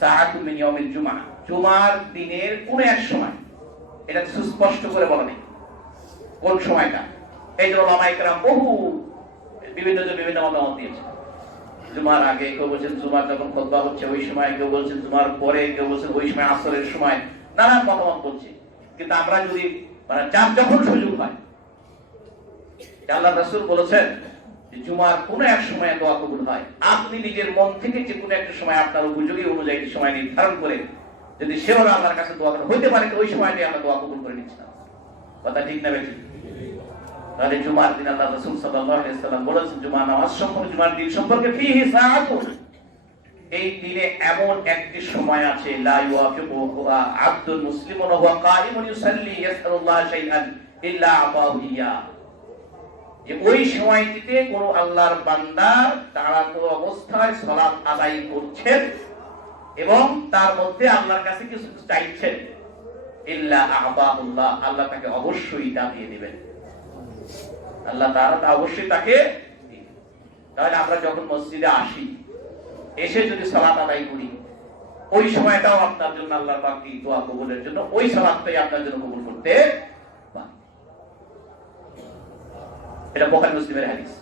সাআতুম মিন ইয়াউমিল জুমআহ, জুমার দিনের কোন এক সময়, এটা সুস্পষ্ট করে বলা নেই কোন সময়টা। এই জন্য ওলামায়ে কেরাম বহু বিভিন্ন মতামত দিয়েছেন। জুমার আগে কেউ বলছেন জুমার যখন খুতবা হচ্ছে ওই সময়, কেউ বলছেন জুমার পরে, কেউ বলছেন ওই সময় আসরের সময়, নানান মতামত বলছে। কিন্তু আমরা যদি যার যখন সুযোগ হয়, আল্লাহর রাসূল বলেছেন যে জুমার কোন এক সময় দোয়া কবুল হয়। আপনি নিজের মন থেকে যে কোনো একটা সময় আপনার উপযোগী অনুযায়ী সময় নির্ধারণ করে যদি সেভাবে আল্লাহর কাছে দোয়া করা হইতে পারে, তো ওই সময়টাই আমরা দোয়া কবুল করে নিচ্ছি। কথা ঠিক না বেঠিক? তাহলে জুমার দিন আল্লাহ রাসূল সাল্লাল্লাহু আলাইহি ওয়াসাল্লাম বলেছেন জুমার নামাজ সম্পর্কে, জুমার দিন সম্পর্কে, ফিহি সাআতুন, এই দিনে এমন একটি সময় আছে, লা ইউআফিকুহু আবদুল মুসলিমুন ওয়া হুয়া কাইমুন ইউসাল্লি ইয়াসআলুল্লাহ শাইআন ইল্লা আতাহু ইয়া, যে ওই সময়টিতে কোন আল্লাহর বান্দা দাঁড়ানো অবস্থায় সালাত আদায় করছেন এবং তার মধ্যে আল্লাহর কাছে কিছু চাইছেন, ইল্লা আতাহুল্লাহ, আল্লাহ তাকে অবশ্যই তা দিয়ে দিবেন। আল্লাহ তাআলা তা অবশ্যই তাকে দিবেন। তাহলে আমরা যখন মসজিদে আসি, এসে যদি সালাত আদায় করি, ওই সময়টাও আপনার জন্য আল্লাহর পাক দোয়া কবুলের জন্য ওই সালাতটাই আপনার জন্য কবুল করতে পারে। এটা বুখারী মুসলিমের হাদিস।